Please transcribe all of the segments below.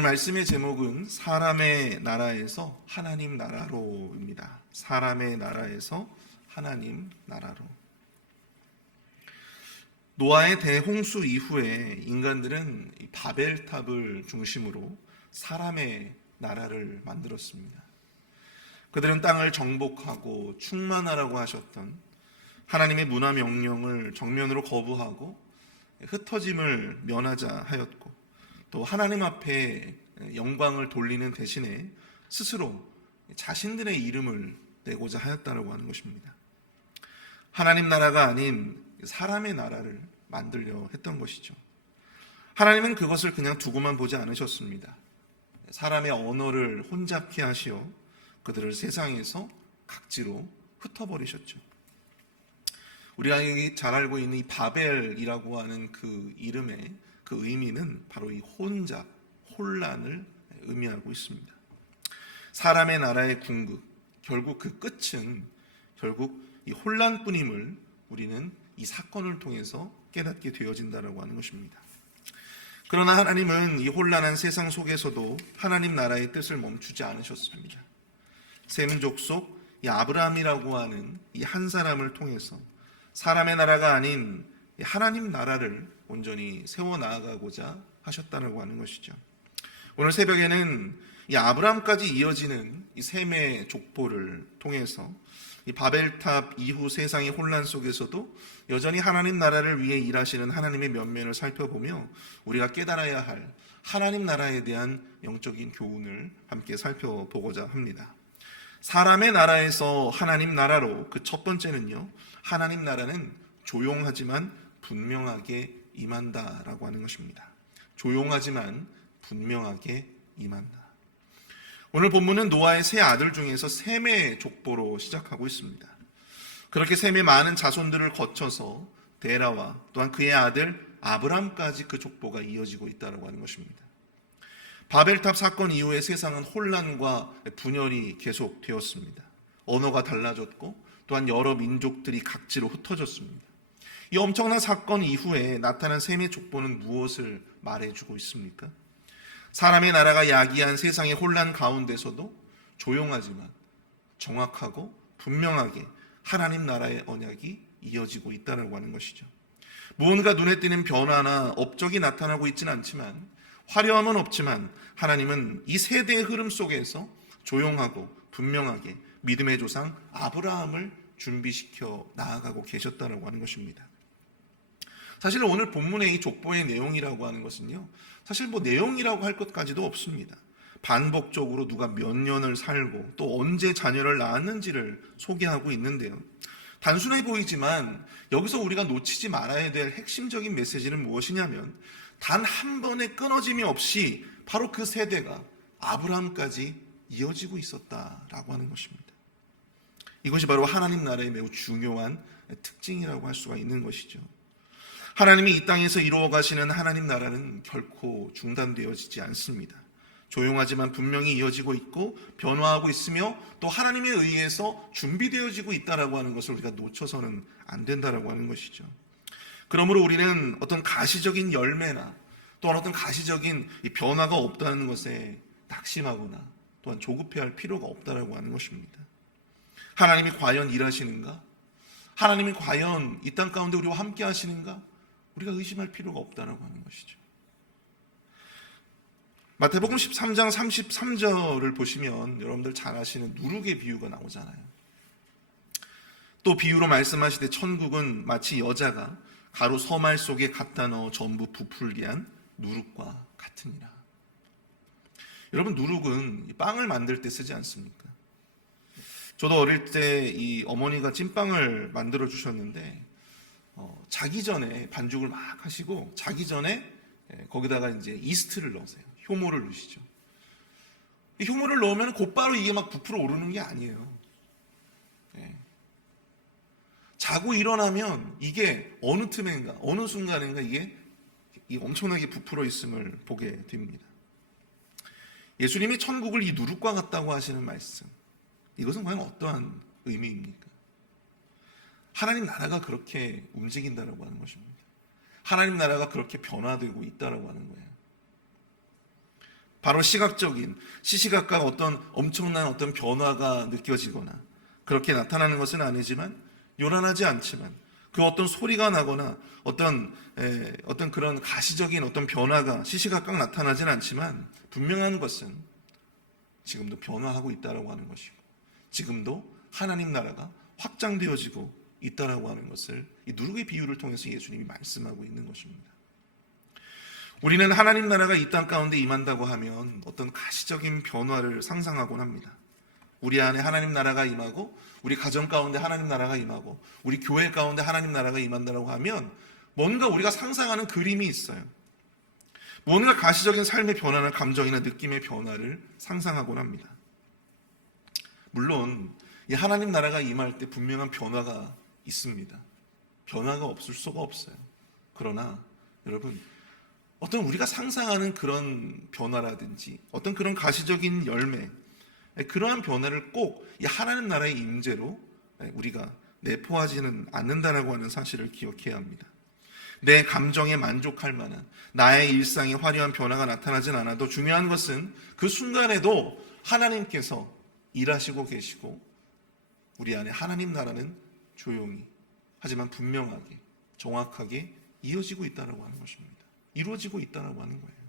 오늘 말씀의 제목은 사람의 나라에서 하나님 나라로입니다. 사람의 나라에서 하나님 나라로. 노아의 대홍수 이후에 인간들은 바벨탑을 중심으로 사람의 나라를 만들었습니다. 그들은 땅을 정복하고 충만하라고 하셨던 하나님의 문화 명령을 정면으로 거부하고 흩어짐을 면하자 하였고, 또 하나님 앞에 영광을 돌리는 대신에 스스로 자신들의 이름을 내고자 하였다고 하는 것입니다. 하나님 나라가 아닌 사람의 나라를 만들려 했던 것이죠. 하나님은 그것을 그냥 두고만 보지 않으셨습니다. 사람의 언어를 혼잡케 하시어 그들을 세상에서 각지로 흩어버리셨죠. 우리가 잘 알고 있는 이 바벨이라고 하는 그 이름의 그 의미는 바로 이 혼잡, 혼란을 의미하고 있습니다. 사람의 나라의 궁극, 결국 그 끝은 결국 이 혼란뿐임을 우리는 이 사건을 통해서 깨닫게 되어진다라고 하는 것입니다. 그러나 하나님은 이 혼란한 세상 속에서도 하나님 나라의 뜻을 멈추지 않으셨습니다. 셈 족속 이 아브라함이라고 하는 이 한 사람을 통해서 사람의 나라가 아닌 하나님 나라를 온전히 세워 나아가고자 하셨다고 하는 것이죠. 오늘 새벽에는 이 아브라함까지 이어지는 이 셈의 족보를 통해서 이 바벨탑 이후 세상의 혼란 속에서도 여전히 하나님 나라를 위해 일하시는 하나님의 면면을 살펴보며 우리가 깨달아야 할 하나님 나라에 대한 영적인 교훈을 함께 살펴보고자 합니다. 사람의 나라에서 하나님 나라로, 그 첫 번째는요, 하나님 나라는 조용하지만 분명하게 임한다라고 하는 것입니다. 조용하지만 분명하게 임한다. 오늘 본문은 노아의 세 아들 중에서 셈의 족보로 시작하고 있습니다. 그렇게 셈의 많은 자손들을 거쳐서 데라와 또한 그의 아들 아브람까지 그 족보가 이어지고 있다고 하는 것입니다. 바벨탑 사건 이후에 세상은 혼란과 분열이 계속되었습니다. 언어가 달라졌고 또한 여러 민족들이 각지로 흩어졌습니다. 이 엄청난 사건 이후에 나타난 셈의 족보는 무엇을 말해주고 있습니까? 사람의 나라가 야기한 세상의 혼란 가운데서도 조용하지만 정확하고 분명하게 하나님 나라의 언약이 이어지고 있다고 하는 것이죠. 무언가 눈에 띄는 변화나 업적이 나타나고 있지는 않지만, 화려함은 없지만 하나님은 이 세대의 흐름 속에서 조용하고 분명하게 믿음의 조상 아브라함을 준비시켜 나아가고 계셨다고 하는 것입니다. 사실 오늘 본문의 이 족보의 내용이라고 하는 것은요, 사실 내용이라고 할 것까지도 없습니다. 반복적으로 누가 몇 년을 살고 또 언제 자녀를 낳았는지를 소개하고 있는데요. 단순해 보이지만 여기서 우리가 놓치지 말아야 될 핵심적인 메시지는 무엇이냐면, 단 한 번의 끊어짐이 없이 바로 그 세대가 아브라함까지 이어지고 있었다라고 하는 것입니다. 이것이 바로 하나님 나라의 매우 중요한 특징이라고 할 수가 있는 것이죠. 하나님이 이 땅에서 이루어 가시는 하나님 나라는 결코 중단되어지지 않습니다. 조용하지만 분명히 이어지고 있고 변화하고 있으며 또 하나님에 의해서 준비되어지고 있다라고 하는 것을 우리가 놓쳐서는 안 된다라고 하는 것이죠. 그러므로 우리는 어떤 가시적인 열매나 또한 어떤 가시적인 변화가 없다는 것에 낙심하거나 또한 조급해할 필요가 없다라고 하는 것입니다. 하나님이 과연 일하시는가? 하나님이 과연 이 땅 가운데 우리와 함께 하시는가? 우리가 의심할 필요가 없다라고 하는 것이죠. 마태복음 13장 33절을 보시면 여러분들 잘 아시는 누룩의 비유가 나오잖아요. 또 비유로 말씀하시되 천국은 마치 여자가 가루 서말 속에 갖다 넣어 전부 부풀게 한 누룩과 같으니라. 여러분, 누룩은 빵을 만들 때 쓰지 않습니까? 저도 어릴 때 이 어머니가 찐빵을 만들어 주셨는데 자기 전에 반죽을 막 하시고 자기 전에 거기다가 이제 이스트를 넣으세요. 효모를 넣으시죠. 이 효모를 넣으면 곧바로 이게 막 부풀어 오르는 게 아니에요. 자고 일어나면 이게 어느 틈인가, 어느 순간인가 이게 엄청나게 부풀어 있음을 보게 됩니다. 예수님이 천국을 이 누룩과 같다고 하시는 말씀, 이것은 과연 어떠한 의미입니까? 하나님 나라가 그렇게 움직인다라고 하는 것입니다. 하나님 나라가 그렇게 변화되고 있다라고 하는 거예요. 바로 시각적인, 시시각각 어떤 엄청난 어떤 변화가 느껴지거나 그렇게 나타나는 것은 아니지만, 요란하지 않지만, 그 어떤 소리가 나거나 어떤 그런 가시적인 어떤 변화가 시시각각 나타나진 않지만, 분명한 것은 지금도 변화하고 있다라고 하는 것이고, 지금도 하나님 나라가 확장되어지고 있다라고 하는 것을 이 누룩의 비유를 통해서 예수님이 말씀하고 있는 것입니다. 우리는 하나님 나라가 이 땅 가운데 임한다고 하면 어떤 가시적인 변화를 상상하곤 합니다. 우리 안에 하나님 나라가 임하고, 우리 가정 가운데 하나님 나라가 임하고, 우리 교회 가운데 하나님 나라가 임한다고 하면 뭔가 우리가 상상하는 그림이 있어요. 뭔가 가시적인 삶의 변화나 감정이나 느낌의 변화를 상상하곤 합니다. 물론 이 하나님 나라가 임할 때 분명한 변화가 있습니다. 변화가 없을 수가 없어요. 그러나 여러분, 어떤 우리가 상상하는 그런 변화라든지 어떤 그런 가시적인 열매, 그러한 변화를 꼭 이 하나님 나라의 임재로 우리가 내포하지는 않는다라고 하는 사실을 기억해야 합니다. 내 감정에 만족할 만한, 나의 일상에 화려한 변화가 나타나진 않아도 중요한 것은 그 순간에도 하나님께서 일하시고 계시고, 우리 안에 하나님 나라는 조용히 하지만 분명하게, 정확하게 이어지고 있다는 것입니다. 이루어지고 있다는 거예요.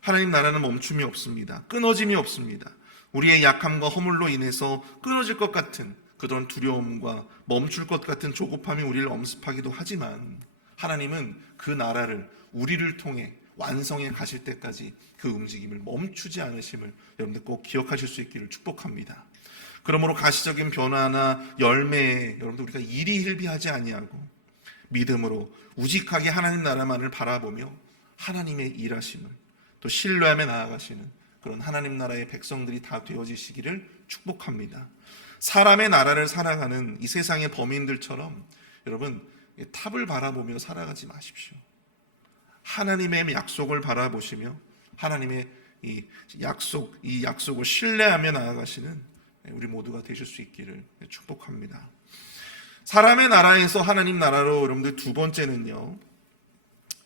하나님 나라는 멈춤이 없습니다. 끊어짐이 없습니다. 우리의 약함과 허물로 인해서 끊어질 것 같은 그런 두려움과 멈출 것 같은 조급함이 우리를 엄습하기도 하지만, 하나님은 그 나라를 우리를 통해 완성해 가실 때까지 그 움직임을 멈추지 않으심을 여러분들 꼭 기억하실 수 있기를 축복합니다. 그러므로 가시적인 변화나 열매에 여러분들 우리가 일희일비하지 아니하고 믿음으로 우직하게 하나님 나라만을 바라보며 하나님의 일하심을 또 신뢰하며 나아가시는 그런 하나님 나라의 백성들이 다 되어지시기를 축복합니다. 사람의 나라를 살아가는 이 세상의 범인들처럼 여러분, 탑을 바라보며 살아가지 마십시오. 하나님의 약속을 바라보시며 하나님의 이 약속을 신뢰하며 나아가시는 우리 모두가 되실 수 있기를 축복합니다. 사람의 나라에서 하나님 나라로 여러분들 두 번째는요,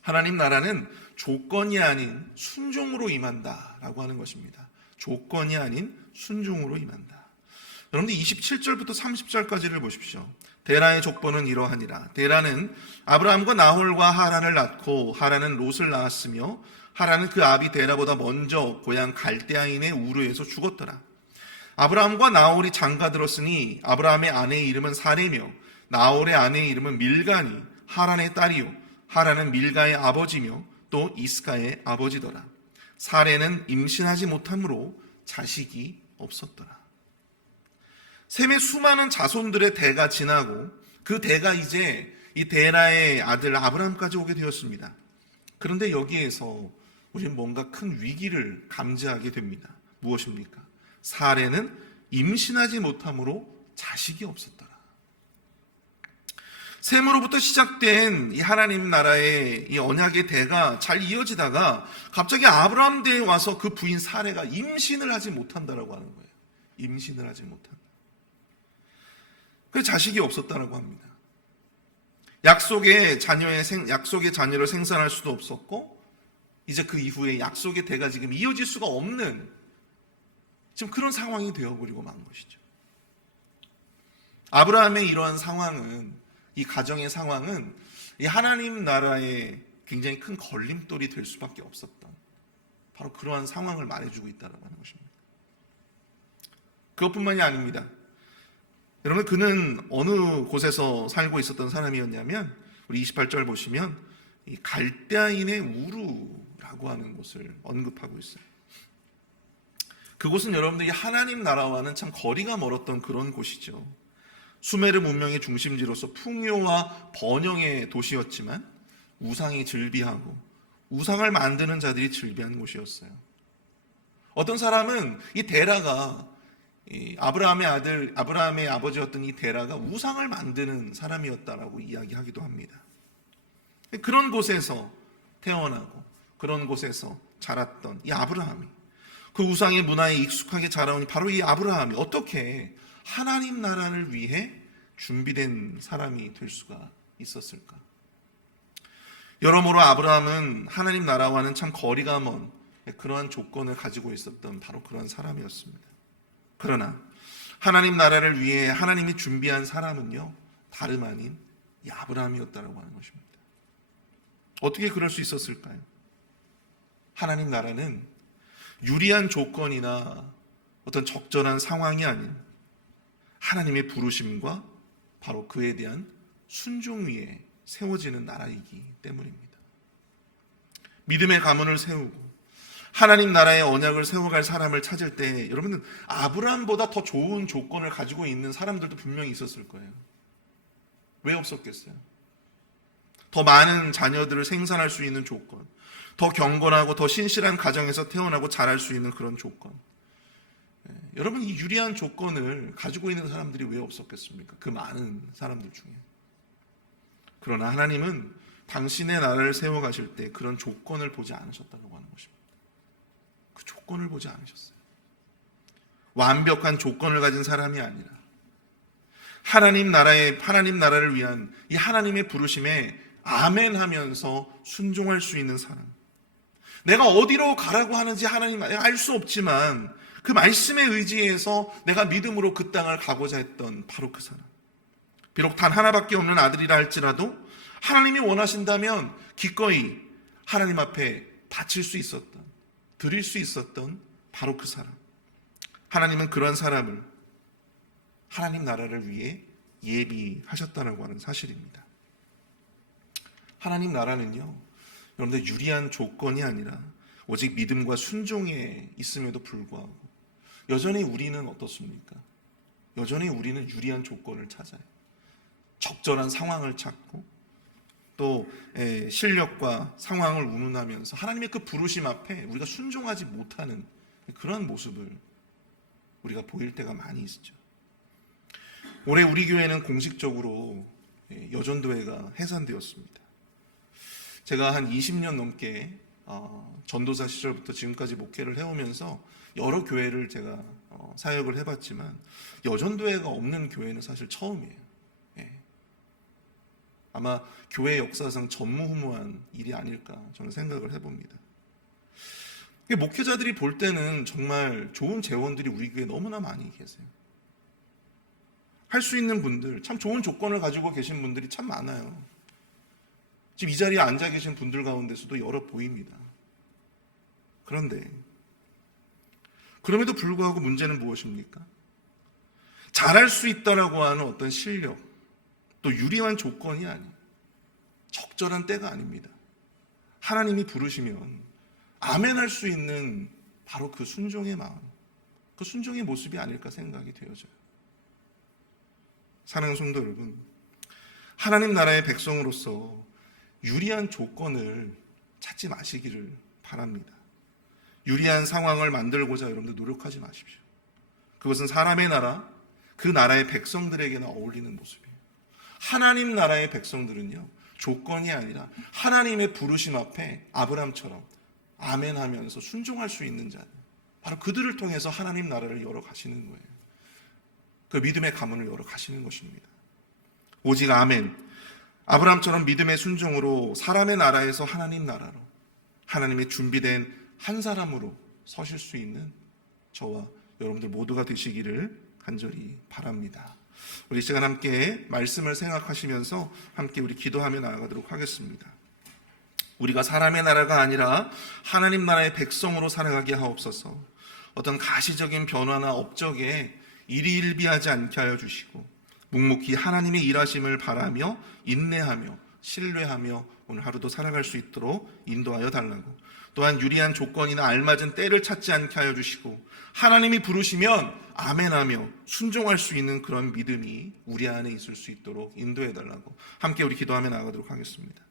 하나님 나라는 조건이 아닌 순종으로 임한다라고 하는 것입니다. 조건이 아닌 순종으로 임한다. 여러분들 27절부터 30절까지를 보십시오. 데라의 족보는 이러하니라. 데라는 아브라함과 나홀과 하란을 낳고 하란은 롯을 낳았으며 하란은 그 아비 데라보다 먼저 고향 갈대아인의 우르에서 죽었더라. 아브라함과 나홀이 장가들었으니 아브라함의 아내의 이름은 사레며 나홀의 아내의 이름은 밀가니 하란의 딸이요 하란은 밀가의 아버지며 또 이스가의 아버지더라. 사레는 임신하지 못함으로 자식이 없었더라. 셈의 수많은 자손들의 대가 지나고 그 대가 이제 이 데라의 아들 아브라함까지 오게 되었습니다. 그런데 여기에서 우리는 뭔가 큰 위기를 감지하게 됩니다. 무엇입니까? 사레는 임신하지 못함으로 자식이 없었더라. 셈으로부터 시작된 이 하나님 나라의 이 언약의 대가 잘 이어지다가 갑자기 아브라함 때에 와서 그 부인 사레가 임신을 하지 못한다라고 하는 거예요. 임신을 하지 못한다. 그 자식이 없었다라고 합니다. 약속의 자녀를 생산할 수도 없었고, 이제 그 이후에 약속의 대가 지금 이어질 수가 없는 지금 그런 상황이 되어버리고 만 것이죠. 아브라함의 이러한 상황은, 이 가정의 상황은 이 하나님 나라의 굉장히 큰 걸림돌이 될 수밖에 없었던 바로 그러한 상황을 말해주고 있다고 하는 것입니다. 그것뿐만이 아닙니다. 여러분, 그는 어느 곳에서 살고 있었던 사람이었냐면, 우리 28절 보시면 이 갈대아인의 우르라고 하는 곳을 언급하고 있어요. 그곳은 여러분들이 하나님 나라와는 참 거리가 멀었던 그런 곳이죠. 수메르 문명의 중심지로서 풍요와 번영의 도시였지만 우상이 즐비하고 우상을 만드는 자들이 즐비한 곳이었어요. 어떤 사람은 이 데라가 아브라함의 아버지였던 이 데라가 우상을 만드는 사람이었다라고 이야기하기도 합니다. 그런 곳에서 태어나고 그런 곳에서 자랐던 이 아브라함이, 그 우상의 문화에 익숙하게 자라온 바로 이 아브라함이 어떻게 하나님 나라를 위해 준비된 사람이 될 수가 있었을까? 여러모로 아브라함은 하나님 나라와는 참 거리가 먼 그러한 조건을 가지고 있었던 바로 그런 사람이었습니다. 그러나 하나님 나라를 위해 하나님이 준비한 사람은요, 다름 아닌 이 아브라함이었다라고 하는 것입니다. 어떻게 그럴 수 있었을까요? 하나님 나라는 유리한 조건이나 어떤 적절한 상황이 아닌 하나님의 부르심과 바로 그에 대한 순종 위에 세워지는 나라이기 때문입니다. 믿음의 가문을 세우고 하나님 나라의 언약을 세워갈 사람을 찾을 때 여러분은 아브라함보다 더 좋은 조건을 가지고 있는 사람들도 분명히 있었을 거예요. 왜 없었겠어요? 더 많은 자녀들을 생산할 수 있는 조건, 더 경건하고 더 신실한 가정에서 태어나고 자랄 수 있는 그런 조건. 여러분, 이 유리한 조건을 가지고 있는 사람들이 왜 없었겠습니까? 그 많은 사람들 중에. 그러나 하나님은 당신의 나라를 세워가실 때 그런 조건을 보지 않으셨다고 하는 것입니다. 그 조건을 보지 않으셨어요. 완벽한 조건을 가진 사람이 아니라 하나님 나라를 위한 이 하나님의 부르심에 아멘하면서 순종할 수 있는 사람. 내가 어디로 가라고 하는지 하나님 알 수 없지만 그 말씀에 의지해서 내가 믿음으로 그 땅을 가고자 했던 바로 그 사람. 비록 단 하나밖에 없는 아들이라 할지라도 하나님이 원하신다면 기꺼이 하나님 앞에 바칠 수 있었던, 드릴 수 있었던 바로 그 사람. 하나님은 그런 사람을 하나님 나라를 위해 예비하셨다라고 하는 사실입니다. 하나님 나라는요, 여러분들 유리한 조건이 아니라 오직 믿음과 순종에 있음에도 불구하고 여전히 우리는 어떻습니까? 여전히 우리는 유리한 조건을 찾아요. 적절한 상황을 찾고 또 실력과 상황을 운운하면서 하나님의 그 부르심 앞에 우리가 순종하지 못하는 그런 모습을 우리가 보일 때가 많이 있죠. 올해 우리 교회는 공식적으로 여전도회가 해산되었습니다. 제가 한 20년 넘게 전도사 시절부터 지금까지 목회를 해오면서 여러 교회를 제가 사역을 해봤지만 여전도회가 없는 교회는 사실 처음이에요. 아마 교회 역사상 전무후무한 일이 아닐까 저는 생각을 해봅니다. 목회자들이 볼 때는 정말 좋은 재원들이 우리 교회에 너무나 많이 계세요. 할 수 있는 분들, 참 좋은 조건을 가지고 계신 분들이 참 많아요. 지금 이 자리에 앉아 계신 분들 가운데서도 여러 보입니다. 그런데 그럼에도 불구하고 문제는 무엇입니까? 잘할 수 있다라고 하는 어떤 실력, 또 유리한 조건이 아닌 적절한 때가 아닙니다. 하나님이 부르시면 아멘할 수 있는 바로 그 순종의 마음, 그 순종의 모습이 아닐까 생각이 되어져요. 사랑하는 성도 여러분, 하나님 나라의 백성으로서 유리한 조건을 찾지 마시기를 바랍니다. 유리한 상황을 만들고자 여러분들 노력하지 마십시오. 그것은 사람의 나라, 그 나라의 백성들에게나 어울리는 모습이에요. 하나님 나라의 백성들은요, 조건이 아니라 하나님의 부르심 앞에 아브라함처럼 아멘하면서 순종할 수 있는 자들, 바로 그들을 통해서 하나님 나라를 열어가시는 거예요. 그 믿음의 가문을 열어가시는 것입니다. 오직 아멘, 아브라함처럼 믿음의 순종으로 사람의 나라에서 하나님 나라로, 하나님의 준비된 한 사람으로 서실 수 있는 저와 여러분들 모두가 되시기를 간절히 바랍니다. 우리 시간 함께 말씀을 생각하시면서 함께 우리 기도하며 나아가도록 하겠습니다. 우리가 사람의 나라가 아니라 하나님 나라의 백성으로 살아가게 하옵소서. 어떤 가시적인 변화나 업적에 일희일비하지 않게 하여 주시고 묵묵히 하나님의 일하심을 바라며 인내하며 신뢰하며 오늘 하루도 살아갈 수 있도록 인도하여 달라고, 또한 유리한 조건이나 알맞은 때를 찾지 않게 하여 주시고 하나님이 부르시면 아멘하며 순종할 수 있는 그런 믿음이 우리 안에 있을 수 있도록 인도해 달라고 함께 우리 기도하며 나아가도록 하겠습니다.